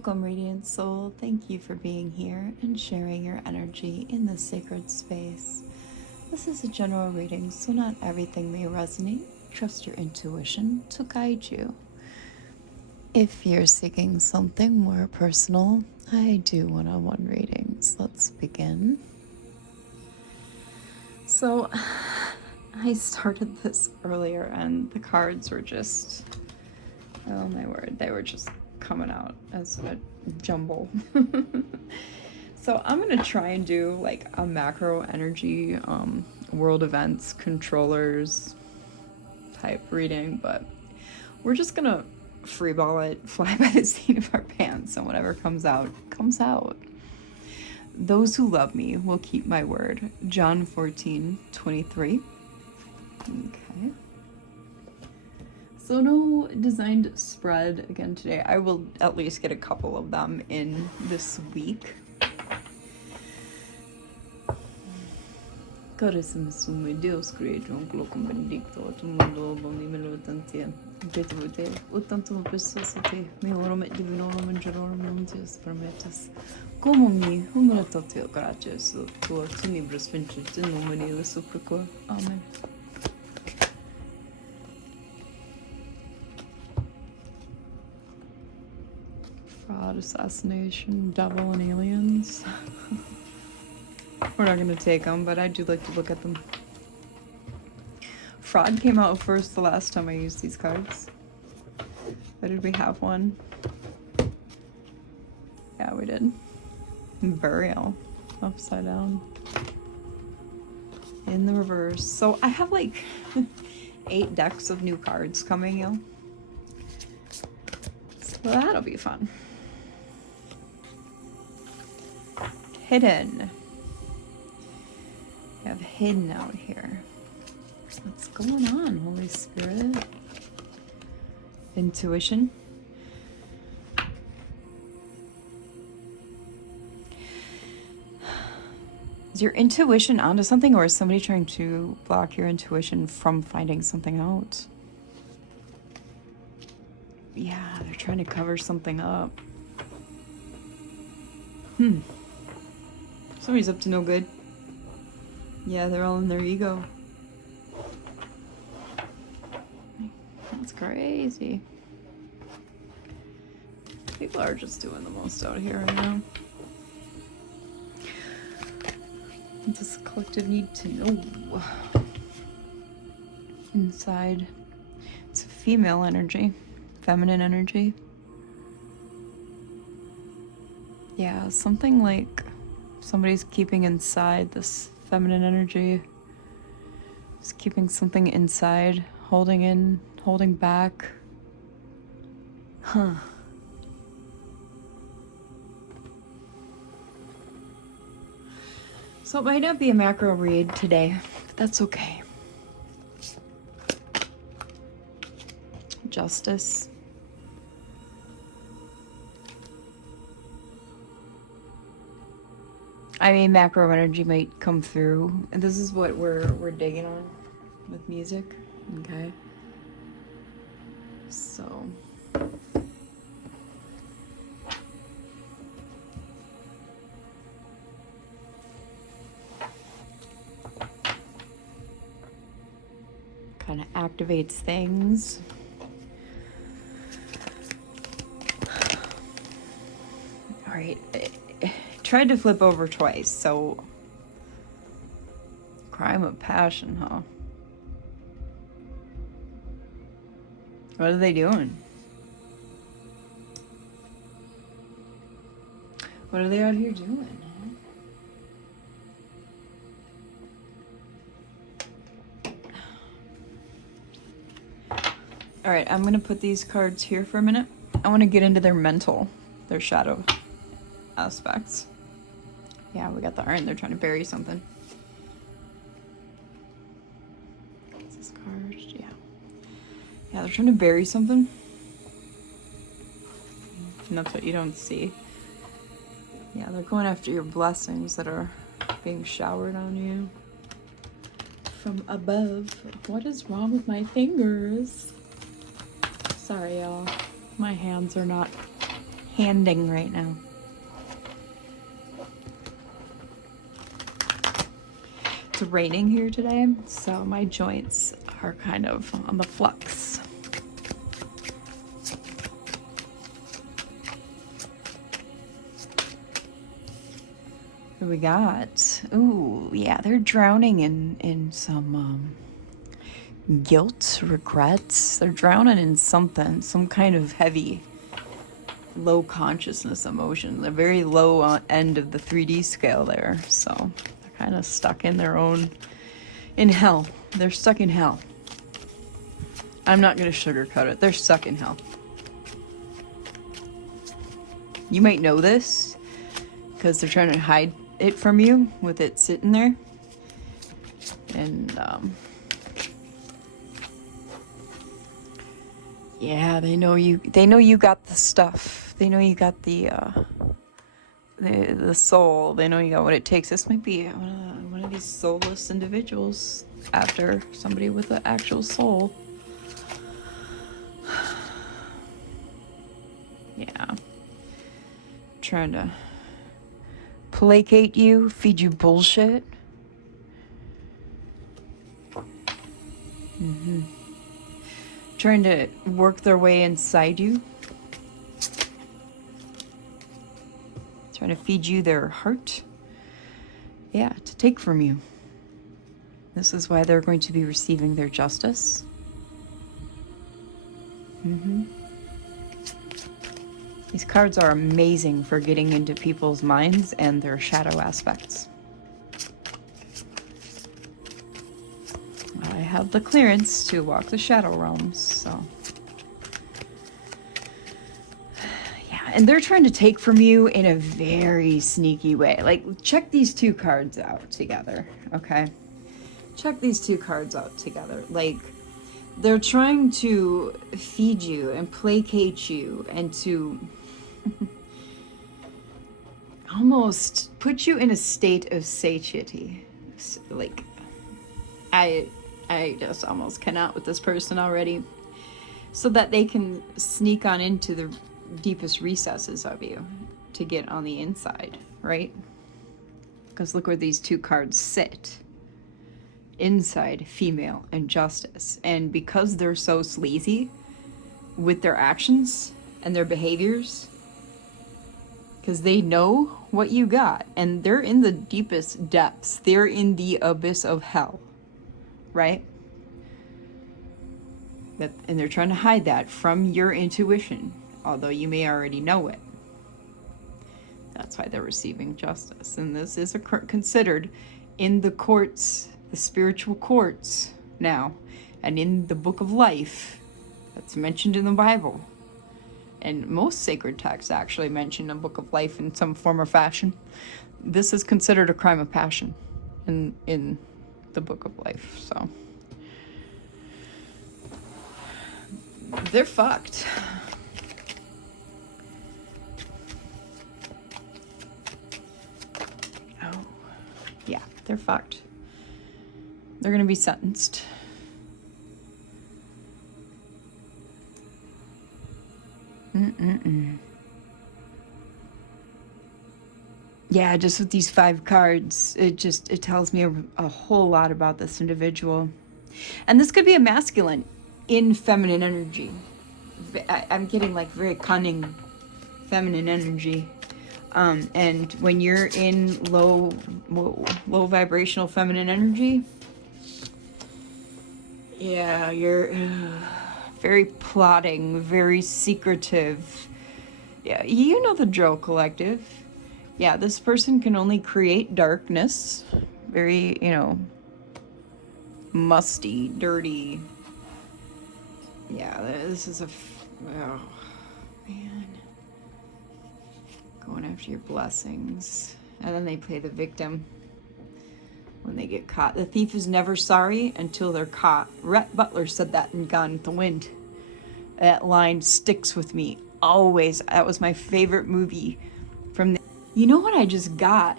Welcome, Radiant Soul. Thank you for being here and sharing your energy in this sacred space. This is a general reading, so not everything may resonate. Trust your intuition to guide you. If you're seeking something more personal, I do one-on-one readings. Let's begin. So, I started this earlier and the cards were just, oh my word, they were just coming out as a jumble. So I'm gonna try and do like a macro energy, world events, controllers type reading, but we're just gonna freeball it, fly by the seat of our pants, and whatever comes out, comes out. Those who love me will keep my word. John 14:23. Okay. So no designed spread again today. I will at least get a couple of them in this week. Carissimo Deus Creator, un gloco benedicto, a tu mundo, bonimelo tantia, petevute, o tanto uma pessoa te, me orome divino, mangerorum, non Deus permetas. Como mi, humana toteo gracias, tua tenebras vincit, in nomine Illi supplico. Amen. Fraud, assassination, devil, and aliens. We're not going to take them, but I do like to look at them. Fraud came out first the last time I used these cards. But did we have one? Yeah, we did. Burial. Upside down. In the reverse. So I have like 8 decks of new cards coming, yo. So that'll be fun. Hidden. We have hidden out here. What's going on, Holy Spirit? Intuition. Is your intuition onto something, or is somebody trying to block your intuition from finding something out? Yeah, they're trying to cover something up. Somebody's up to no good. Yeah, they're all in their ego. That's crazy. People are just doing the most out here right now. Does the collective need to know? Inside. It's a female energy. Feminine energy. Yeah, something like somebody's keeping inside this feminine energy. Just keeping something inside, holding in, holding back. Huh. So it might not be a macro read today, but that's okay. Justice. I mean, macro energy might come through, and this is what we're digging on with music. Okay. So. Kind of activates things. All right. Tried to flip over twice, so crime of passion, huh? What are they doing? What are they out here doing? All right, I'm gonna put these cards here for a minute. I want to get into their mental, their shadow aspects. Yeah, we got the iron. They're trying to bury something. What's this card? Yeah. Yeah, they're trying to bury something. And that's what you don't see. Yeah, they're going after your blessings that are being showered on you from above. What is wrong with my fingers? Sorry, y'all. My hands are not handing right now. It's raining here today, so my joints are kind of on the flux. What do we got? Ooh, yeah, they're drowning in some guilt, regrets. They're drowning in something, some kind of heavy, low consciousness emotion. They're very low end of the 3D scale there, so they're kind of stuck in their own, in hell. They're stuck in hell. I'm not going to sugarcoat it. They're stuck in hell. You might know this because they're trying to hide it from you with it sitting there. And, yeah, they know you got the stuff. They know you got the soul. They know you got what it takes. This might be one of these soulless individuals after somebody with an actual soul. Yeah. Trying to placate you, feed you bullshit. Trying to work their way inside you. Trying to feed you their heart. Yeah, to take from you. This is why they're going to be receiving their justice. These cards are amazing for getting into people's minds and their shadow aspects. I have the clearance to walk the shadow realms, so. Yeah, and they're trying to take from you in a very sneaky way. Like, check these two cards out together, okay? Check these two cards out together. Like, they're trying to feed you and placate you and to almost put you in a state of satiety. Like, I just almost cannot with this person already, so that they can sneak on into the deepest recesses of you to get on the inside, right? Because look where these two cards sit. Inside, female, and justice. And because they're so sleazy with their actions and their behaviors, because they know what you got, and they're in the deepest depths. They're in the abyss of hell, right? And they're trying to hide that from your intuition, although you may already know it. That's why they're receiving justice. And this is considered in the courts, the spiritual courts now, and in the book of life that's mentioned in the Bible. And most sacred texts actually mention a book of life in some form or fashion. This is considered a crime of passion in the book of life, so. They're fucked. Oh, yeah, they're fucked. They're gonna be sentenced. Yeah, just with these 5 cards, it tells me a whole lot about this individual. And this could be a masculine in feminine energy. I'm getting like very cunning feminine energy. And when you're in low vibrational feminine energy, yeah, you're very plotting, very secretive. Yeah, you know the drill, collective. Yeah, this person can only create darkness. Very, musty, dirty. Yeah, this is oh, man. Going after your blessings. And then they play the victim when they get caught. The thief is never sorry until they're caught. Rhett Butler said that in Gone with the Wind. That line sticks with me always. That was my favorite movie from the... You know what I just got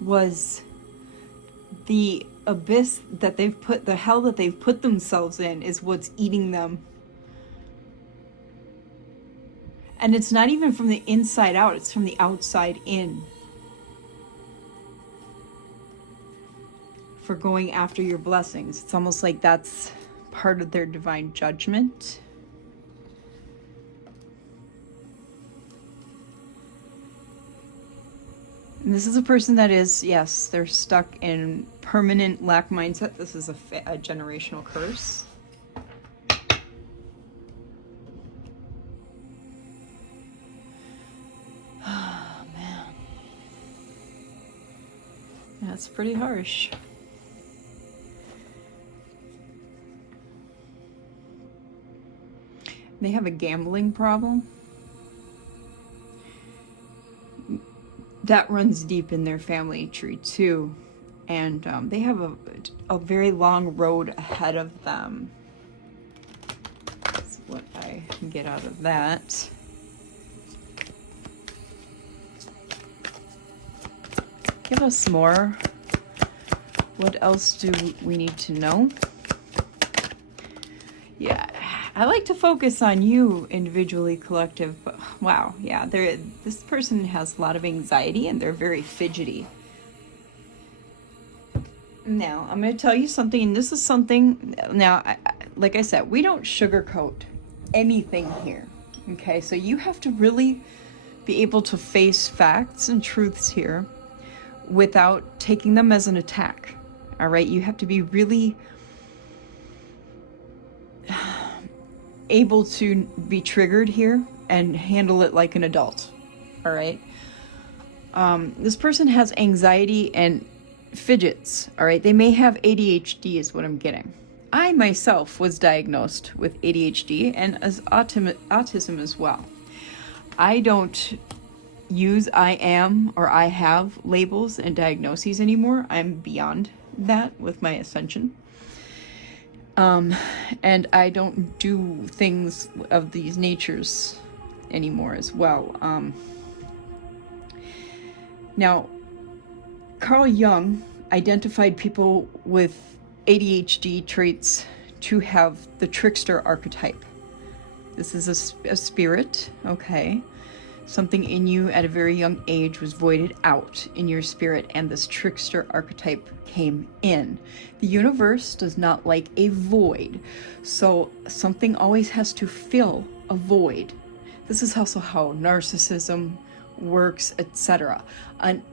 was the abyss that they've put, the hell that they've put themselves in is what's eating them. And it's not even from the inside out, it's from the outside in. For going after your blessings. It's almost like that's part of their divine judgment. And this is a person that is, yes, they're stuck in permanent lack mindset. This is a generational curse. Oh, man. That's pretty harsh. They have a gambling problem. That runs deep in their family tree too. And they have a very long road ahead of them. That's what I get out of that. Give us more. What else do we need to know? Yeah, I like to focus on you individually, collective, but wow, yeah, this person has a lot of anxiety and they're very fidgety. Now, I'm going to tell you something, and this is something, now, like I said, we don't sugarcoat anything here, okay? So you have to really be able to face facts and truths here without taking them as an attack, all right? You have to be really able to be triggered here and handle it like an adult, all right? This person has anxiety and fidgets, all right? They may have ADHD is what I'm getting. I myself was diagnosed with ADHD and as autism as well. I don't use I am or I have labels and diagnoses anymore. I'm beyond that with my ascension. And I don't do things of these natures anymore as well. Now, Carl Jung identified people with ADHD traits to have the trickster archetype. This is a spirit, okay? Something in you at a very young age was voided out in your spirit, and this trickster archetype came in. The universe does not like a void, so something always has to fill a void. This is also how narcissism works, etc.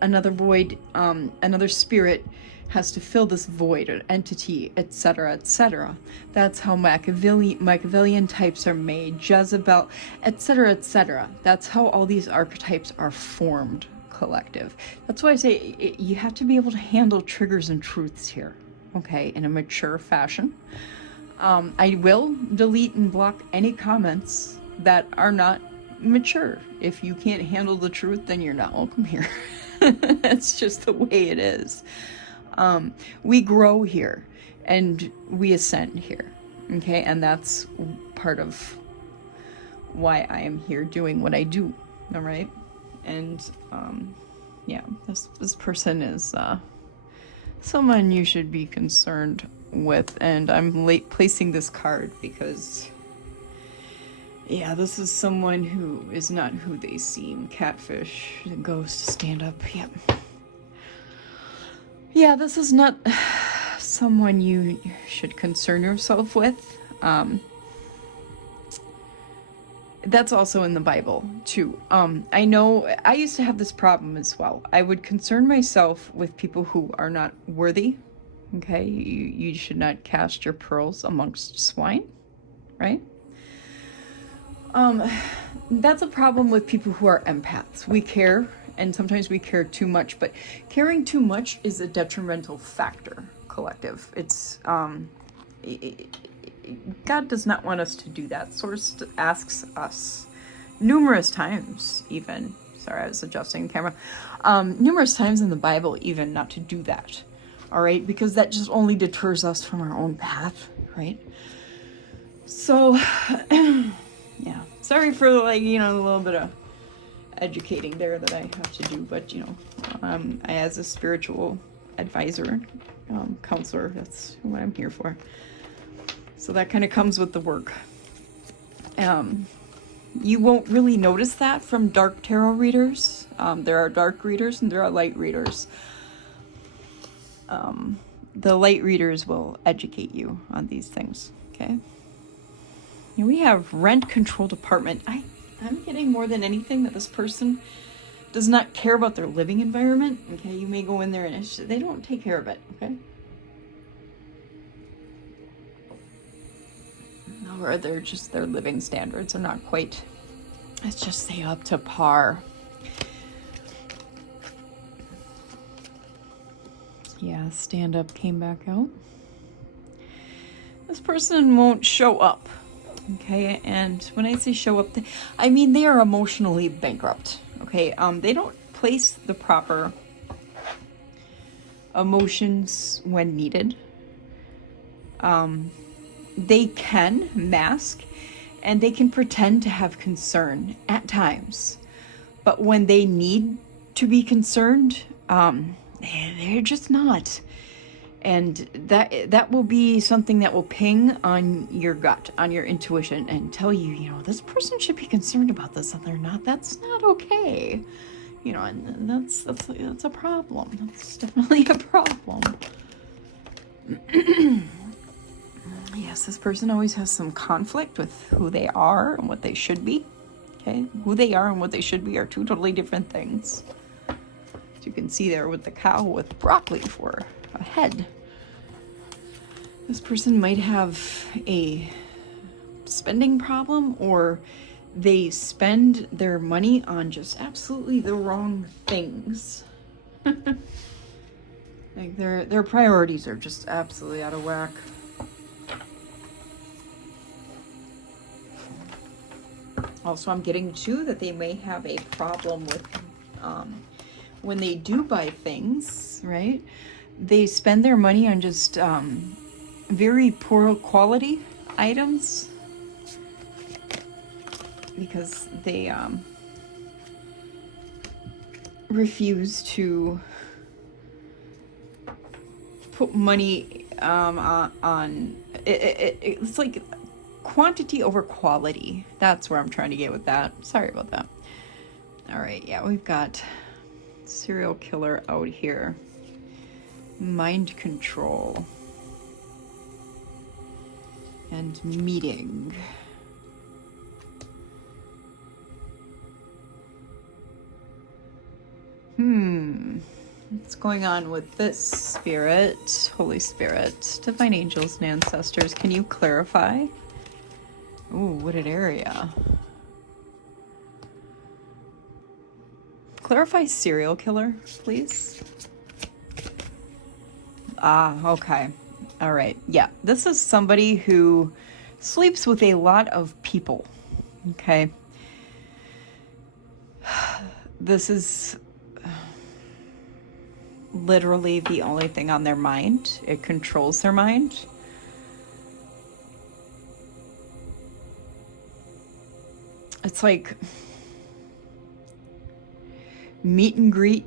Another void, another spirit has to fill this void, an entity, etc., etc. That's how Machiavellian types are made, Jezebel, etc., etc. That's how all these archetypes are formed, collective. That's why I say you have to be able to handle triggers and truths here, okay, in a mature fashion. I will delete and block any comments that are not mature. If you can't handle the truth, then you're not welcome here. That's just the way it is. We grow here and we ascend here, okay? And that's part of why I am here doing what I do, all right? And yeah, this person is someone you should be concerned with, and I'm placing this card because yeah, this is someone who is not who they seem. Catfish, the ghost, stand up, yep. Yeah, this is not someone you should concern yourself with. That's also in the Bible, too. I know I used to have this problem as well. I would concern myself with people who are not worthy, okay? You should not cast your pearls amongst swine, right? That's a problem with people who are empaths. We care, and sometimes we care too much, but caring too much is a detrimental factor, collective. It's, God does not want us to do that. Source asks us numerous times, even, sorry, I was adjusting the camera, numerous times in the Bible even not to do that, all right? Because that just only deters us from our own path, right? So, yeah, sorry for, like, you know, a little bit of educating there that I have to do, but, you know, as a spiritual advisor, counselor, that's what I'm here for. So that kind of comes with the work. You won't really notice that from dark tarot readers. There are dark readers and there are light readers. The light readers will educate you on these things, okay? And we have rent control department. I'm getting more than anything that this person does not care about their living environment, okay? You may go in there and they don't take care of it, okay? Or they're just, their living standards are not quite, let's just say, up to par. Yeah, stand up came back out. This person won't show up, okay? And when I say show up, I mean they are emotionally bankrupt, okay? They don't place the proper emotions when needed. They can mask and they can pretend to have concern at times, but when they need to be concerned, they're just not. And that will be something that will ping on your gut, on your intuition, and tell you, you know, this person should be concerned about this and they're not. That's not okay. You know, and that's a problem. That's definitely a problem. Yes, this person always has some conflict with who they are and what they should be. Okay, who they are and what they should be are two totally different things. As you can see there with the cow with broccoli for a head. This person might have a spending problem, or they spend their money on just absolutely the wrong things. Like their priorities are just absolutely out of whack. Also, I'm getting too that they may have a problem with when they do buy things, right? They spend their money on just very poor quality items because they refuse to put money on it. It's like quantity over quality. That's where I'm trying to get with that. Sorry about that. All right, yeah, we've got serial killer out here. Mind control. And meeting. What's going on with this spirit? Holy Spirit, divine angels and ancestors, can you clarify? Ooh, wooded area. Clarify serial killer, please. Okay. All right. Yeah, this is somebody who sleeps with a lot of people. Okay. This is literally the only thing on their mind. It controls their mind. It's like meet and greet.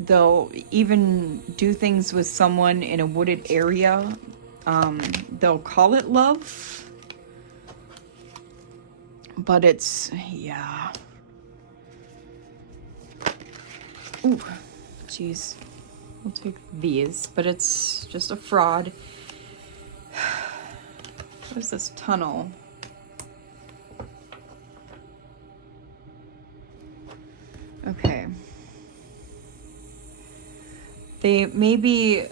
They'll even do things with someone in a wooded area. They'll call it love, but it's, yeah. Ooh, jeez. We'll take these, but it's just a fraud. What is this tunnel? Okay. They may be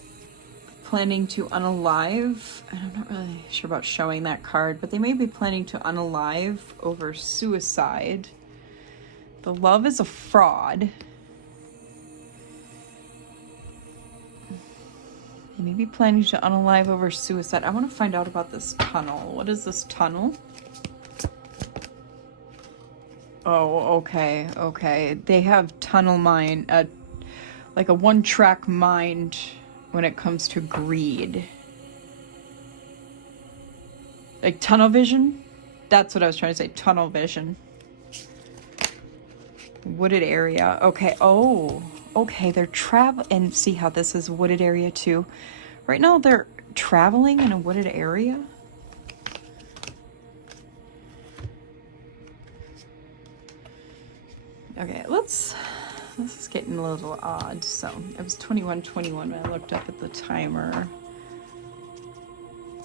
planning to unalive, and I'm not really sure about showing that card, but they may be planning to unalive over suicide. The love is a fraud. They may be planning to unalive over suicide. I want to find out about this tunnel. What is this tunnel? Oh, okay, okay. They have tunnel mind, like a one-track mind when it comes to greed. Like tunnel vision? That's what I was trying to say, tunnel vision. Wooded area, okay, oh, okay, they're and see how this is wooded area too. Right now they're traveling in a wooded area. Okay, this is getting a little odd. So it was 21:21 when I looked up at the timer.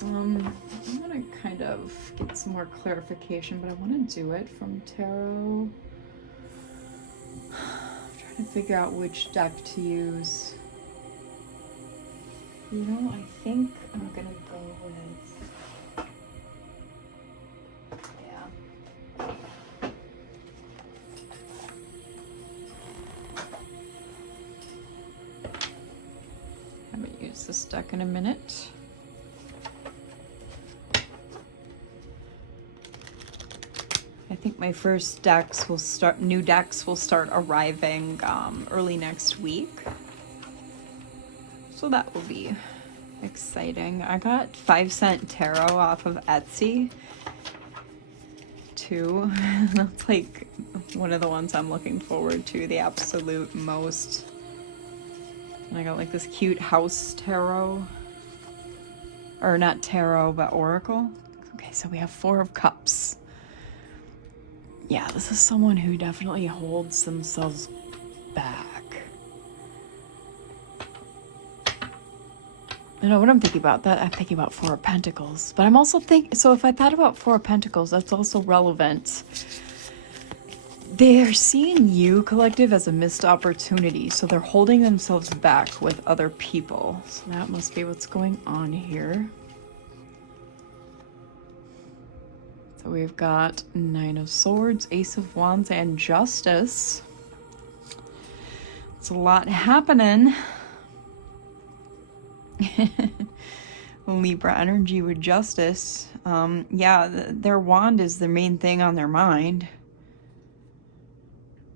I'm gonna kind of get some more clarification, but I want to do it from tarot. I'm trying to figure out which deck to use. You know, I think I'm gonna go with, yeah. I haven't used this deck in a minute. I think my first decks will start, new decks will start arriving early next week. So that will be exciting. I got 5-cent tarot off of Etsy too. That's like one of the ones I'm looking forward to the absolute most. And I got like this cute house tarot. Or not tarot, but oracle. Okay, so we have 4 of Cups. Yeah, this is someone who definitely holds themselves back. You know what I'm thinking about? That I'm thinking about 4 of Pentacles. But I'm also thinking, so if I thought about 4 of Pentacles, that's also relevant. They're seeing you, collective, as a missed opportunity. So they're holding themselves back with other people. So that must be what's going on here. So we've got 9 of Swords, Ace of Wands, and Justice. It's a lot happening. Libra energy with Justice. Yeah, their wand is the main thing on their mind.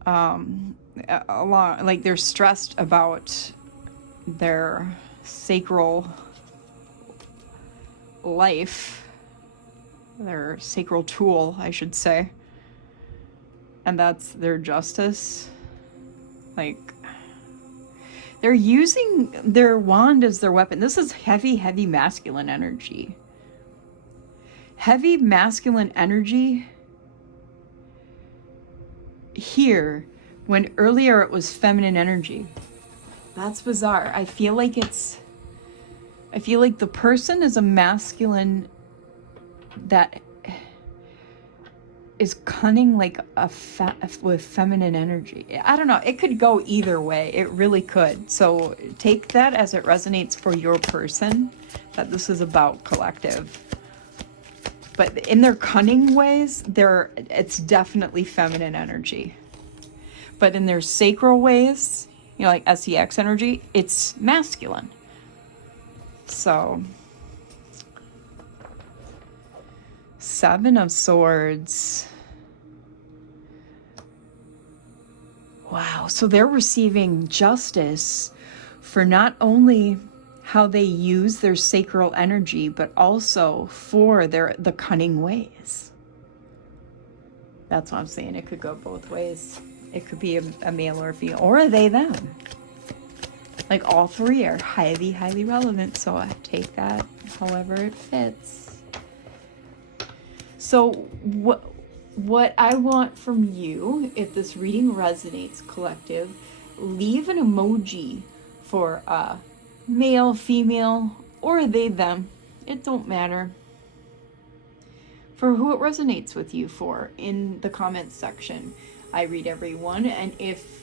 A lot, like they're stressed about their sacral life. Their sacral tool, I should say. And that's their justice. Like, they're using their wand as their weapon. This is heavy, heavy masculine energy. Heavy masculine energy here, when earlier it was feminine energy. That's bizarre. I feel like the person is a masculine that is cunning, like with feminine energy. I don't know. It could go either way. It really could. So take that as it resonates for your person, that this is about collective. But in their cunning ways, it's definitely feminine energy. But in their sacral ways, you know, like SEX energy, it's masculine. So 7 of Swords. Wow, so they're receiving justice for not only how they use their sacral energy, but also for the cunning ways. That's what I'm saying. It could go both ways. It could be a male or a female, or a they, them. Like all 3 are highly, highly relevant. So I take that however it fits. So what I want from you, if this reading resonates, collective, leave an emoji for male, female, or they, them. It don't matter. For who it resonates with you for in the comments section. I read everyone, and if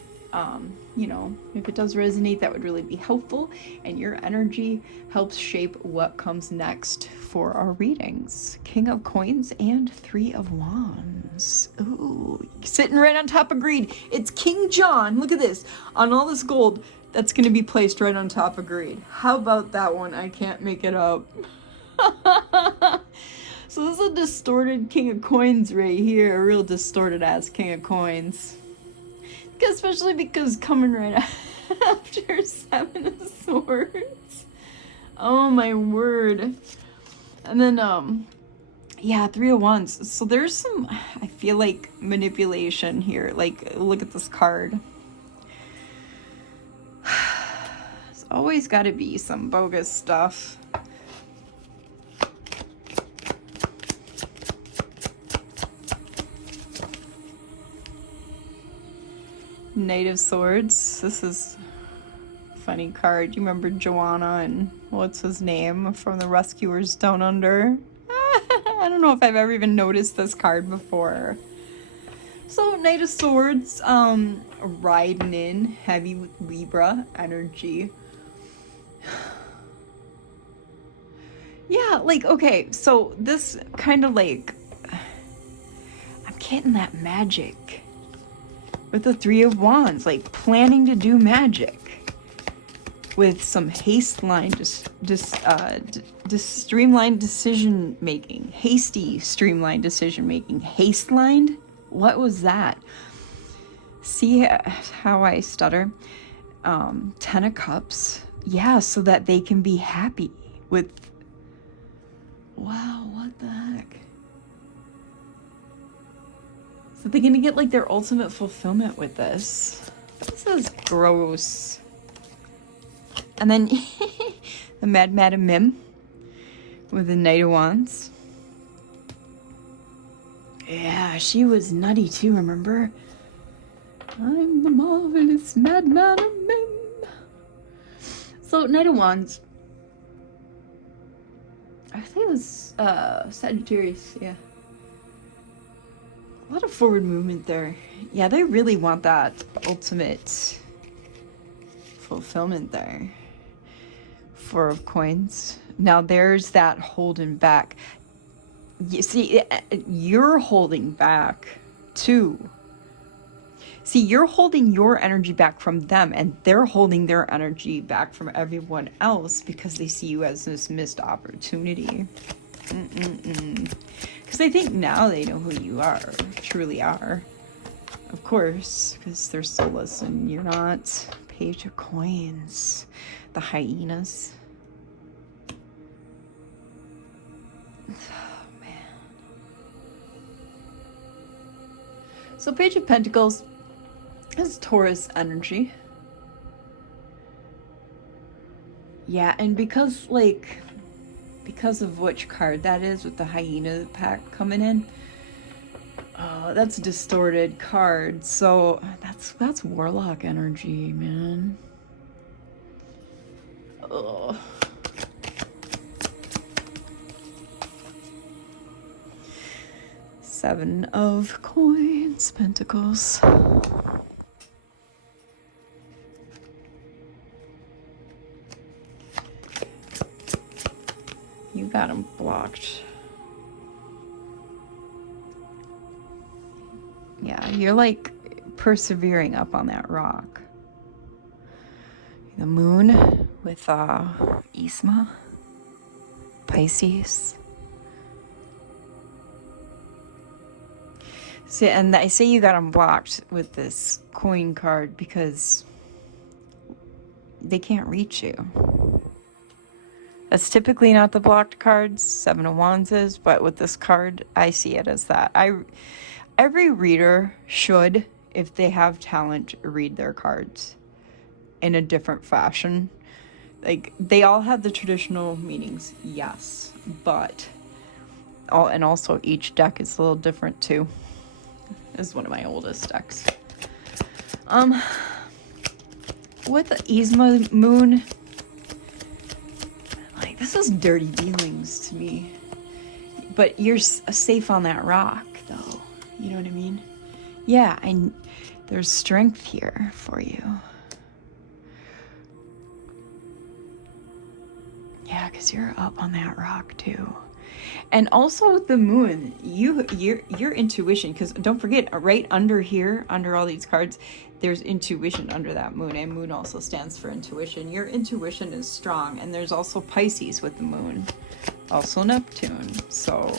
you know, if it does resonate, that would really be helpful, and your energy helps shape what comes next for our readings. King of Coins and 3 of Wands. Ooh, sitting right on top of greed. It's King John. Look at this. On all this gold, that's going to be placed right on top of greed. How about that one? I can't make it up. So this is a distorted King of Coins right here. A real distorted ass King of Coins. Especially because coming right after 7 of Swords. Oh my word. And then yeah, 3 of Wands. So there's some, I feel like, manipulation here. Like, look at this card. There's always got to be some bogus stuff. Knight of Swords. This is a funny card. You remember Joanna and what's his name from the Rescuers Down Under? I don't know if I've ever even noticed this card before. So Knight of Swords, riding in heavy with Libra energy. Yeah, like, okay, so this kind of like, I'm getting that magic with the Three of Wands, like planning to do magic with some haste line, just streamlined decision making, hasty streamlined decision making, haste lined. What was that? See how I stutter? 10 of Cups. Yeah, so that they can be happy with. Wow, what the heck? So they're gonna get like their ultimate fulfillment with this. This is gross. And then the Mad Madam Mim with the Knight of Wands. Yeah, she was nutty too, remember? I'm the marvelous Mad Madam Mim. So Knight of Wands. I think it was Sagittarius, yeah. A lot of forward movement there. Yeah, they really want that ultimate fulfillment there. Four of Coins. Now there's that holding back. You see, you're holding back too. See, you're holding your energy back from them, and they're holding their energy back from everyone else because they see you as this missed opportunity. Because they think now they know who you are, truly are. Of course, because they're soulless and you're not. Page of Coins. The hyenas. Oh, man. So Page of Pentacles is Taurus energy. Yeah, and because of which card that is with the hyena pack coming in, that's a distorted card. So that's Warlock energy, man. Ugh. Seven of Coins, Pentacles. You got him blocked. Yeah, you're like persevering up on that rock. The Moon with Isma, Pisces. See, and I say you got them blocked with this coin card because they can't reach you. That's typically not the blocked cards. Seven of Wands is, but with this card, I see it as that. Every reader should, if they have talent, read their cards in a different fashion. Like, they all have the traditional meanings, yes, but and also each deck is a little different too. This is one of my oldest decks. With the Isma Moon, like, this is dirty dealings to me. But you're safe on that rock, though. You know what I mean? Yeah, there's strength here for you. Yeah, because you're up on that rock, too. And also with the Moon, your intuition, because don't forget, right under here, under all these cards, there's intuition under that Moon, and Moon also stands for intuition. Your intuition is strong, and there's also Pisces with the Moon, also Neptune. So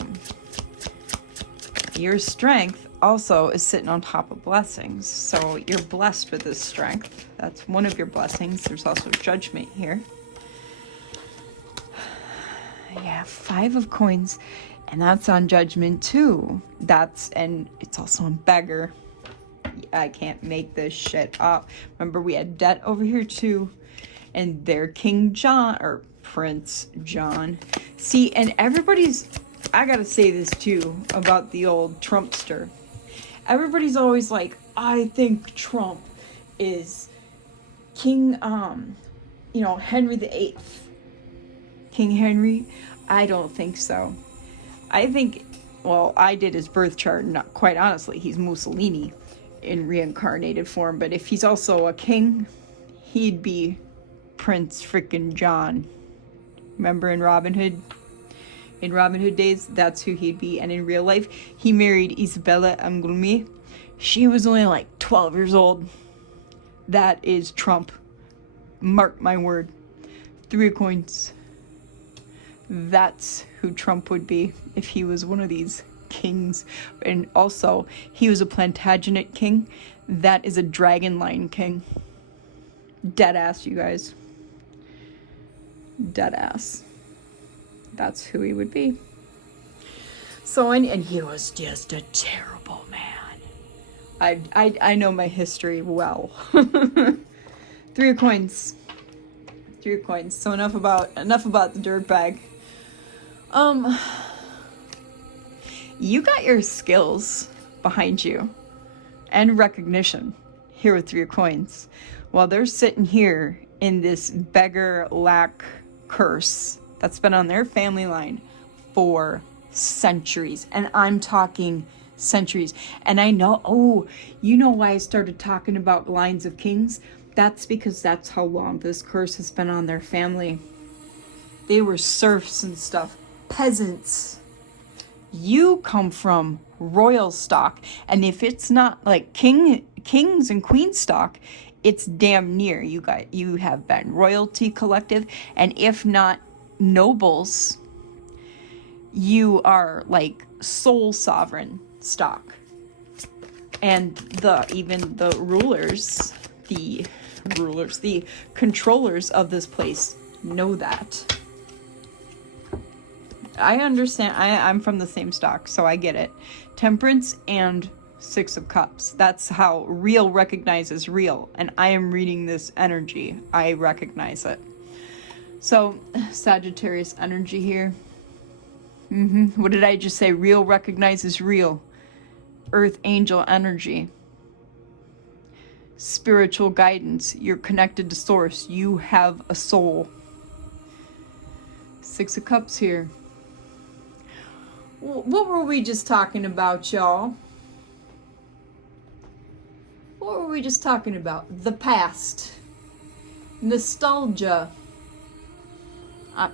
your strength also is sitting on top of blessings. So you're blessed with this strength. That's one of your blessings. There's also Judgment here. Yeah, Five of Coins, and that's on Judgment too. And it's also on Beggar. I can't make this shit up. Remember, we had Debt over here too, and they're King John, or Prince John. See, and I gotta say this too about the old Trumpster. Everybody's always like, I think Trump is King, Henry VIII. King Henry? I don't think so. I think, I did his birth chart, and quite honestly, he's Mussolini in reincarnated form, but if he's also a king, he'd be Prince frickin' John. Remember in Robin Hood? In Robin Hood days, that's who he'd be. And in real life, he married Isabella Angoulême. She was only like 12 years old. That is Trump. Mark my word. 3 of coins. That's who Trump would be if he was one of these kings. And also, he was a Plantagenet king. That is a dragon line king. Dead ass, you guys. Dead ass. That's who he would be. So, and he was just a terrible man. I know my history well. 3 of coins. 3 of coins. So enough about the dirtbag. You got your skills behind you and recognition here with 3 of coins. While they're sitting here in this beggar lack curse that's been on their family line for centuries. And I'm talking centuries. And I know, you know why I started talking about lines of kings? That's because that's how long this curse has been on their family. They were serfs and stuff. Peasants. You come from royal stock. And if it's not like kings and queen stock, it's damn near. You have been royalty collective. And if not nobles, you are like sole sovereign stock. And even the rulers, the controllers of this place know that. I understand. I'm from the same stock, so I get it. Temperance and 6 of Cups. That's how real recognizes real. And I am reading this energy. I recognize it. So, Sagittarius energy here. What did I just say? Real recognizes real. Earth angel energy. Spiritual guidance. You're connected to source. You have a soul. 6 of Cups here. What were we just talking about, y'all? What were we just talking about? The past. Nostalgia. I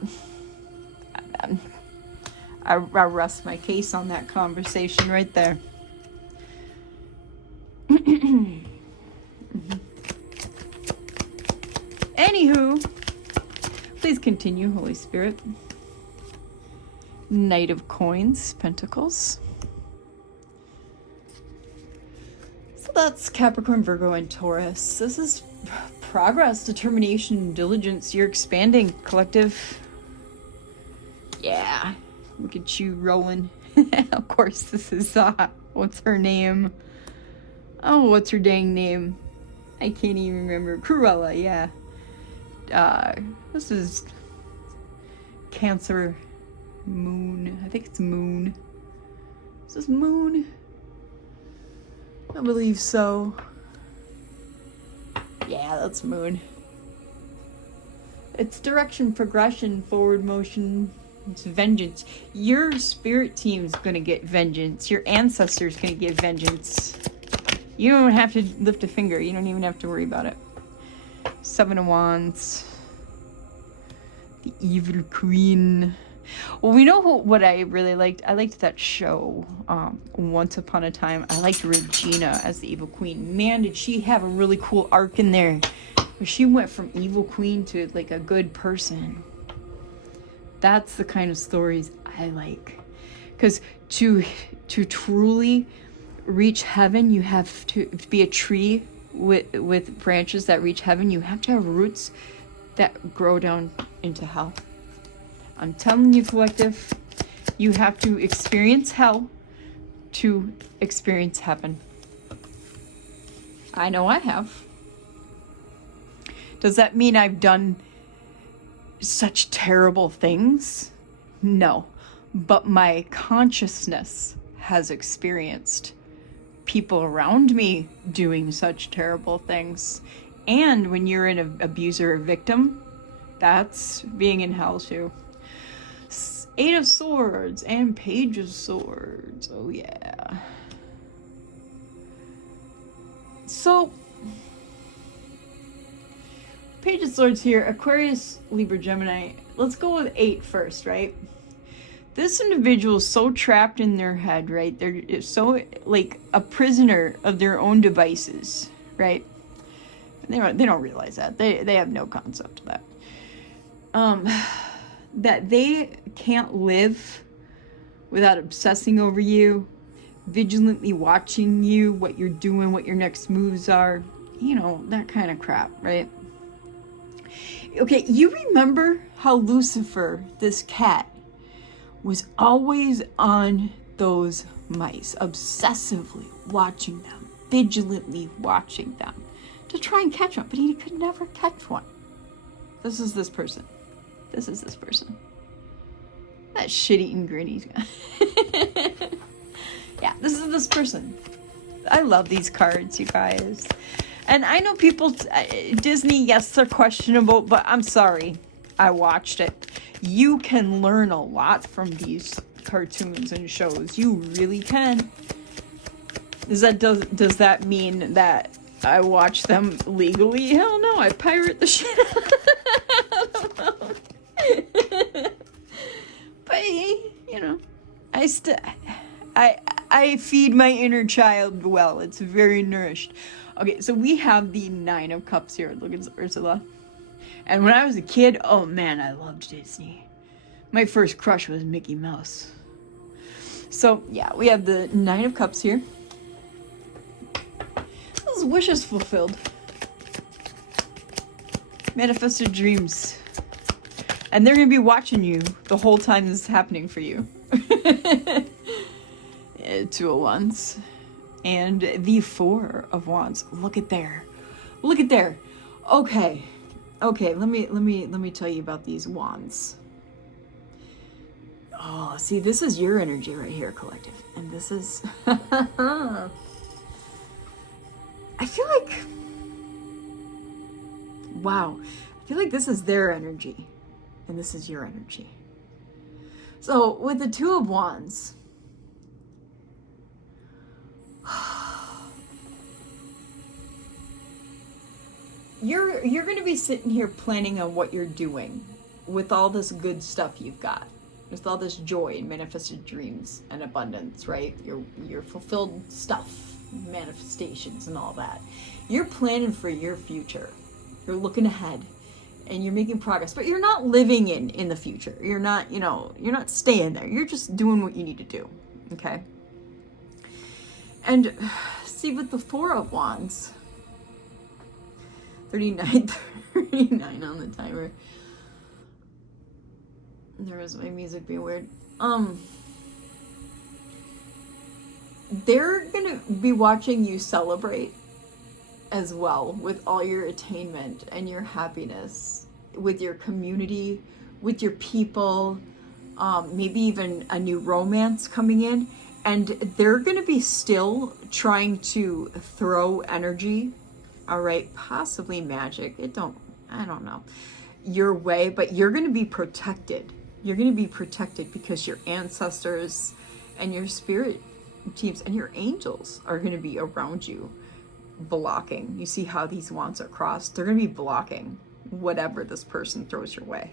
rest my case on that conversation right there. Anywho, please continue, Holy Spirit. Knight of Coins, Pentacles. So that's Capricorn, Virgo, and Taurus. This is progress, determination, diligence. You're expanding, collective. Yeah, look at you rolling. Of course, this is, what's her name? Oh, what's her dang name? I can't even remember. Cruella, yeah. This is Cancer Moon. I think it's Moon. Is this Moon? I believe so. Yeah, that's Moon. It's direction, progression, forward motion. It's vengeance. Your spirit team's gonna get vengeance. Your ancestors gonna get vengeance. You don't have to lift a finger. You don't even have to worry about it. 7 of Wands. The Evil Queen. Well, we know what I really liked. I liked that show, Once Upon a Time. I liked Regina as the Evil Queen. Man, did she have a really cool arc in there. Where she went from Evil Queen to, like, a good person. That's the kind of stories I like. Because to truly reach heaven, you have to be a tree with branches that reach heaven. You have to have roots that grow down into hell. I'm telling you, collective, you have to experience hell to experience heaven. I know I have. Does that mean I've done such terrible things? No. But my consciousness has experienced people around me doing such terrible things. And when you're an abuser or victim, that's being in hell too. Eight of Swords and Page of Swords. Oh yeah. So, Page of Swords here, Aquarius, Libra, Gemini. Let's go with 8 first, right? This individual is so trapped in their head, right? They're so like a prisoner of their own devices, right? They don't realize that. They have no concept of that. That they can't live without obsessing over you, vigilantly watching you, what you're doing, what your next moves are, you know, that kind of crap, right? Okay, you remember how Lucifer, this cat, was always on those mice, obsessively watching them, vigilantly watching them to try and catch one, but he could never catch one. This is this person. This is this person. That shit-eating grinny's guy. Yeah, this is this person. I love these cards, you guys. And I know people, Disney, yes, they're questionable, but I'm sorry. I watched it. You can learn a lot from these cartoons and shows. You really can. Does that mean that I watch them legally? Hell no, I pirate the shit out of them. But, you know, I feed my inner child well. It's very nourished. Okay, so we have the 9 of Cups here. Look at Ursula. And when I was a kid, oh man, I loved Disney. My first crush was Mickey Mouse. So, yeah, we have the 9 of Cups here. Those wishes fulfilled. Manifested dreams. And they're going to be watching you the whole time this is happening for you. 2 of Wands. And the 4 of Wands. Look at there. Look at there. Okay. Okay, let me tell you about these wands. Oh, see, this is your energy right here, collective. And this is I feel like, wow. I feel like this is their energy. And this is your energy. So with the 2 of Wands, you're going to be sitting here planning on what you're doing with all this good stuff you've got, with all this joy and manifested dreams and abundance, right? Your fulfilled stuff, manifestations and all that. You're planning for your future. You're looking ahead. And you're making progress, but you're not living in the future. You're not, you're not staying there. You're just doing what you need to do, okay? And see, with the 4 of Wands, 39 on the timer. There was my music being weird. They're gonna be watching you celebrate as well with all your attainment and your happiness with your community, with your people, maybe even a new romance coming in, and they're going to be still trying to throw energy, all right, possibly magic, I don't know, your way, but you're going to be protected. You're going to be protected because your ancestors and your spirit teams and your angels are going to be around you, blocking. You see how these wands are crossed? They're going to be blocking whatever this person throws your way,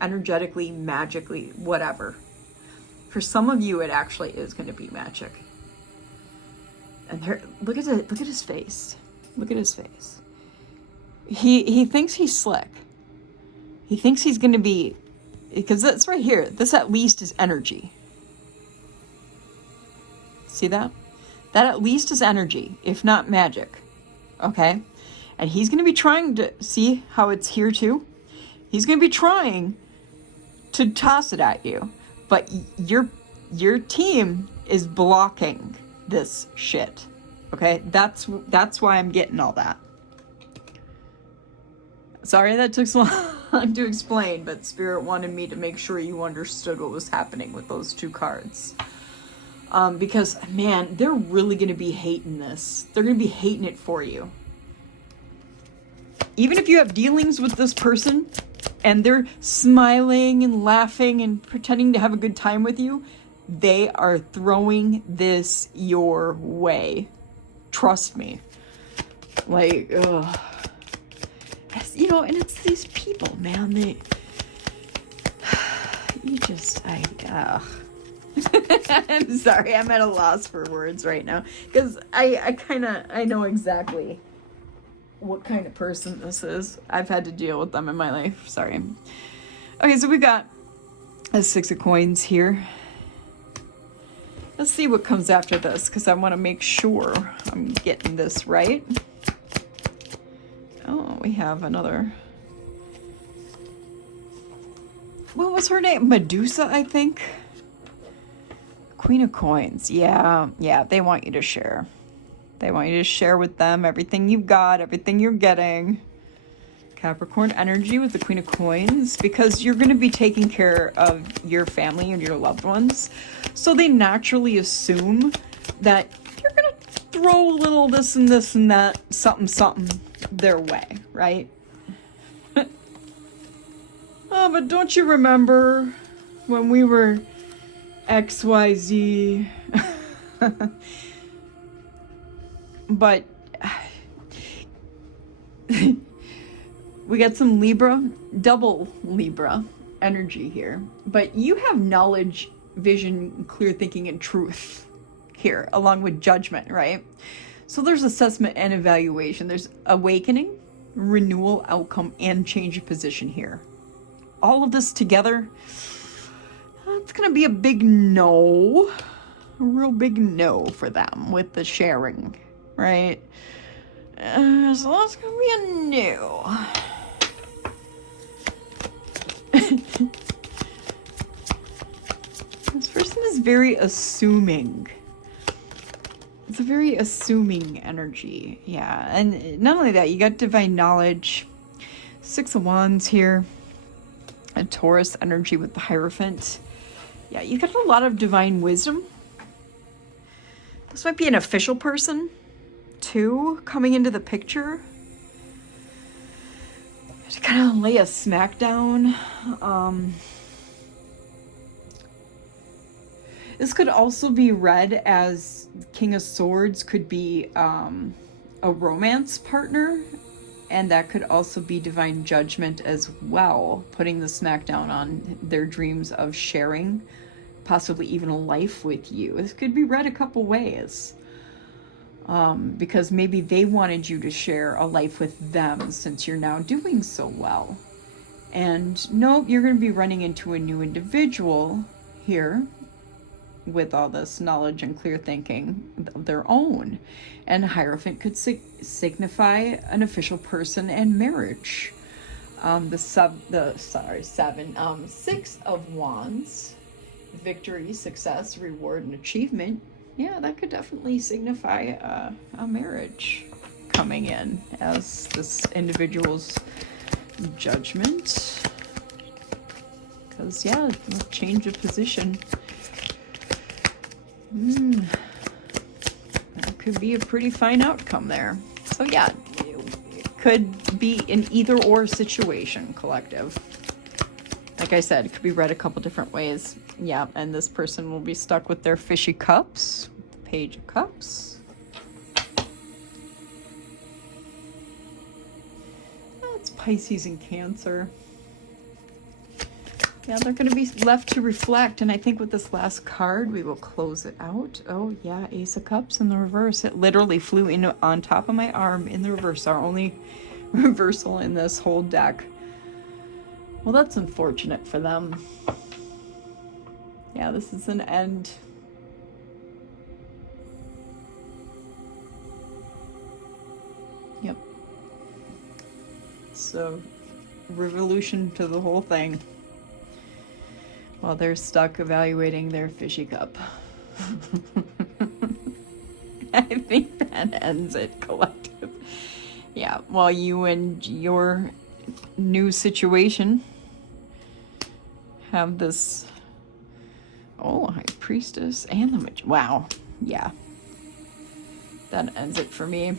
energetically, magically, whatever. For some of you, it actually is going to be magic. And there, look at his face. Look at his face. He thinks he's slick. He thinks he's going to be, because that's right here. This at least is energy. See that? That at least is energy, if not magic. Okay? And he's going to be trying to, see how it's here too? He's going to be trying to toss it at you. But your team is blocking this shit. Okay? That's why I'm getting all that. Sorry that took so long to explain, but Spirit wanted me to make sure you understood what was happening with those 2 cards. Because, man, they're really going to be hating this. They're going to be hating it for you. Even if you have dealings with this person and they're smiling and laughing and pretending to have a good time with you, they are throwing this your way. Trust me. Like, ugh. You know, and it's these people, man. I'm sorry, I'm at a loss for words right now. Because I know exactly what kind of person this is. I've had to deal with them in my life. Sorry. Okay, so we got a 6 of coins here. Let's see what comes after this, because I want to make sure I'm getting this right. Oh, we have another. What was her name? Medusa, I think. Queen of Coins. Yeah, they want you to share. They want you to share with them everything you've got, everything you're getting. Capricorn energy with the Queen of Coins, because you're going to be taking care of your family and your loved ones. So they naturally assume that you're going to throw a little this and that, something their way, right? Oh, but don't you remember when we were XYZ? But we got some Libra, double Libra energy here. But you have knowledge, vision, clear thinking, and truth here, along with judgment, right? So there's assessment and evaluation. There's awakening, renewal, outcome, and change of position here. All of this together, it's going to be a big no. A real big no for them with the sharing, right? So that's going to be a no. This person is very assuming. It's a very assuming energy. Yeah. And not only that, you got divine knowledge. 6 of Wands here. A Taurus energy with the Hierophant. Yeah, you got a lot of divine wisdom. This might be an official person, too, coming into the picture. To kind of lay a smackdown. This could also be read as King of Swords could be a romance partner. And that could also be divine judgment as well, putting the smackdown on their dreams of sharing, possibly even a life with you. This could be read a couple ways. Because maybe they wanted you to share a life with them since you're now doing so well. And nope, you're going to be running into a new individual here with all this knowledge and clear thinking of their own. And Hierophant could signify an official person and marriage. 6 of Wands, victory, success, reward, and achievement. Yeah, that could definitely signify a marriage coming in as this individual's judgment. Because, yeah, change of position. That could be a pretty fine outcome there. So yeah, it could be an either or situation, collective. Like I said, it could be read a couple different ways. Yeah, and this person will be stuck with their fishy cups, the Page of Cups. That's Pisces and Cancer. Yeah, they're going to be left to reflect. And I think with this last card, we will close it out. Oh, yeah, Ace of Cups in the reverse. It literally flew in on top of my arm in the reverse. Our only reversal in this whole deck. Well, that's unfortunate for them. Yeah, this is an end. Yep. So, revolution to the whole thing. While they're stuck evaluating their fishy cup. I think that ends it, collective. Yeah, while you and your new situation have this Oh, High Priestess and the wow. Yeah. That ends it for me.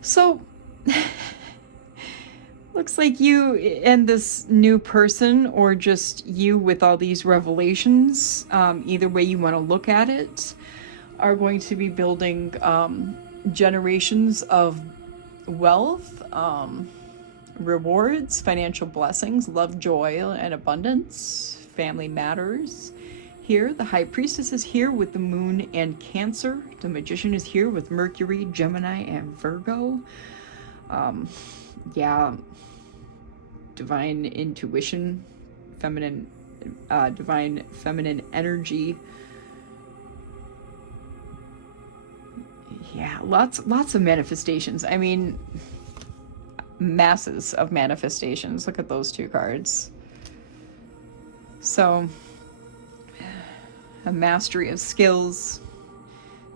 So, looks like you and this new person, or just you with all these revelations, either way you want to look at it, are going to be building generations of wealth, rewards, financial blessings, love, joy, and abundance. Family matters. Here, the High Priestess is here with the Moon and Cancer. The Magician is here with Mercury, Gemini, and Virgo. Yeah, divine intuition, feminine, divine feminine energy. Yeah, lots of manifestations. I mean, masses of manifestations. Look at those two cards. So, a mastery of skills,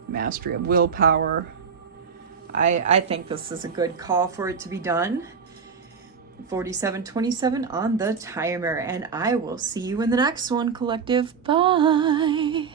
mastery of willpower. I think this is a good call for it to be done. 4727 on the timer, and I will see you in the next one, collective. Bye.